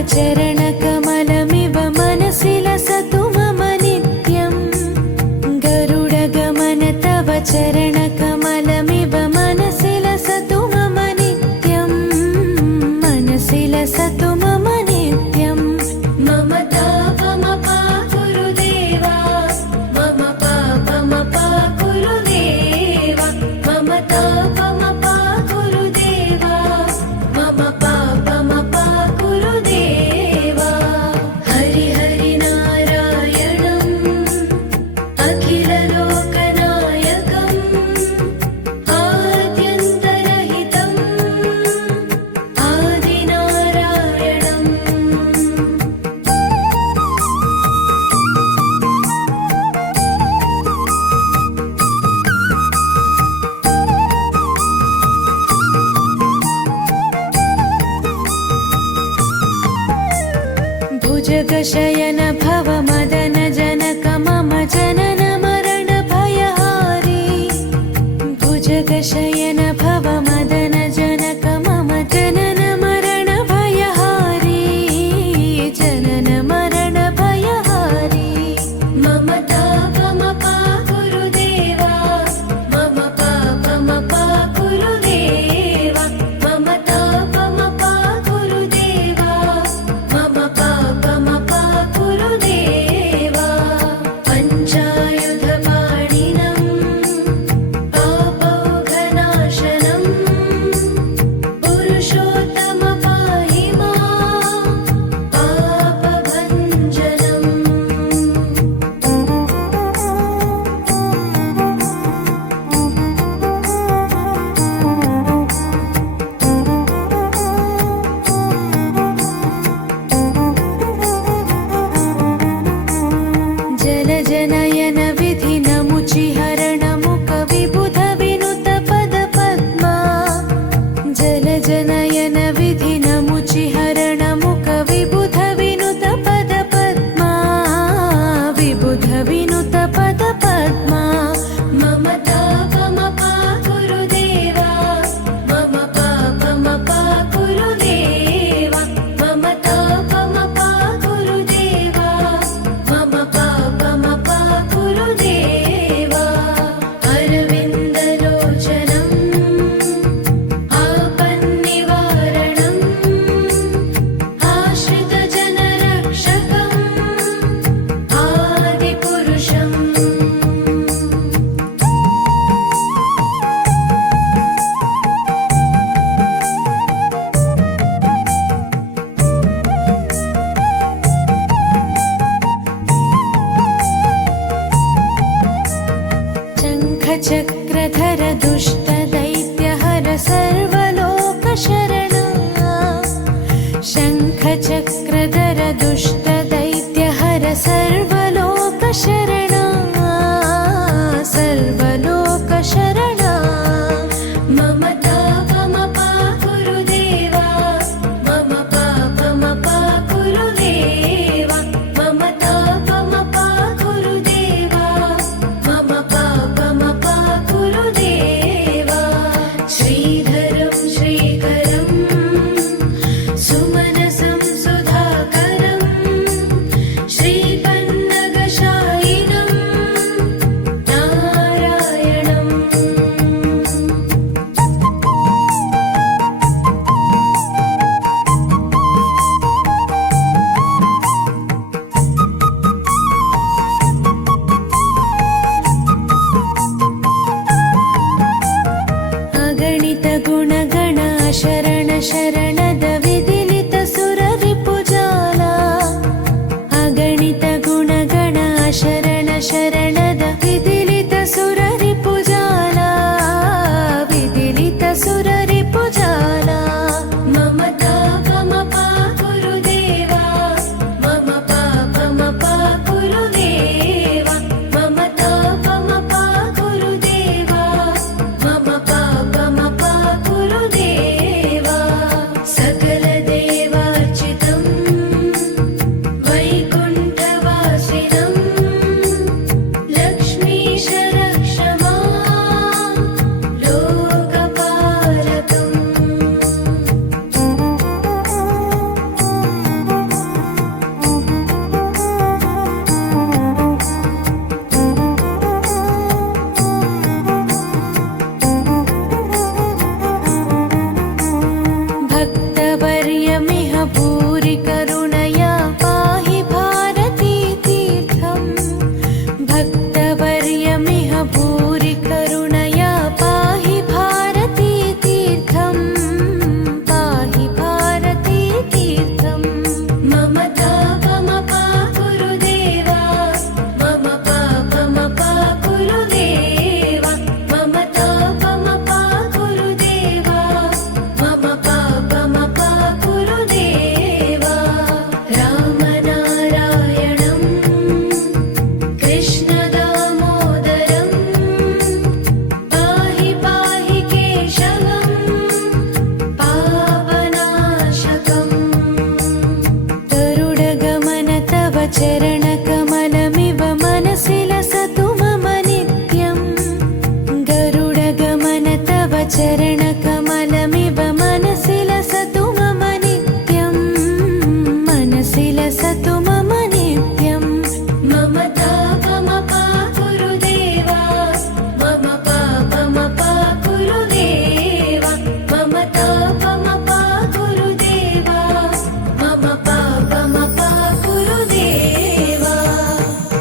चरणकमलमिव मनसि लसतु मम नित्यम् गरुडगमन तव चरणकमलमिव मनसि लसतु मम नित्यम् मनसि लसतु मम नित्यम् मम तापमपा गुरुदेवा मम पापमपा गुरुदेवा मम तापमपा गुरुदेवा मम पापमपा गुरुदेवा हरि हरि नारायणम् अखिललोकनायकम् आद्यन्तरहितम् आदिनारायणम् भुजगशयन भव मदन जनक मम जनन मरण भयहारी भुजगशयन भव मदन जनक मम जनन मरण भयहारी जनन मरण भयहारी मम तापमपा गुरुदेवा मम पापमपा गुरुदेवा मम तापमपा गुरुदेवा मम पापमपा गुरुदेवा पञ्चायुधपाणिनम् पापौघनाशनम् पुरुषोत्तम पाहि मां पापभञ्जनम् जलजनयन विधिनमुचिहरणमुख विबुध विनुत पद पद्मा जलजनयन विधिनमुचिहरणमुख विबुध विनुत पद पद्मा विबुध विनुत पद पद्मा मम तापमपा गुरुदेवा मम पापमपा गुरुदेवा मम तापमपा गुरुदेवा मम पापमपा गुरुदेवा अरविन्दलोचनम् आपन्निवारणम् आश्रितजनरक्षकम् आदिपुरुषम् शङ्खचक्रधर दुष्टदैत्यहर सर्वलोकशरणा शङ्खचक्रधर दुष्टदैत्यहर सर्वलोकशरणा सर्वलोकशरणा मम तापमपा गुरुदेवा मम पापमपा गुरुदेवा मम तापमपा गुरुदेवा मम पापमपा गुरुदेवा श्रीधरं श्रीकरं सुमनसं सुधाकरम् చరణ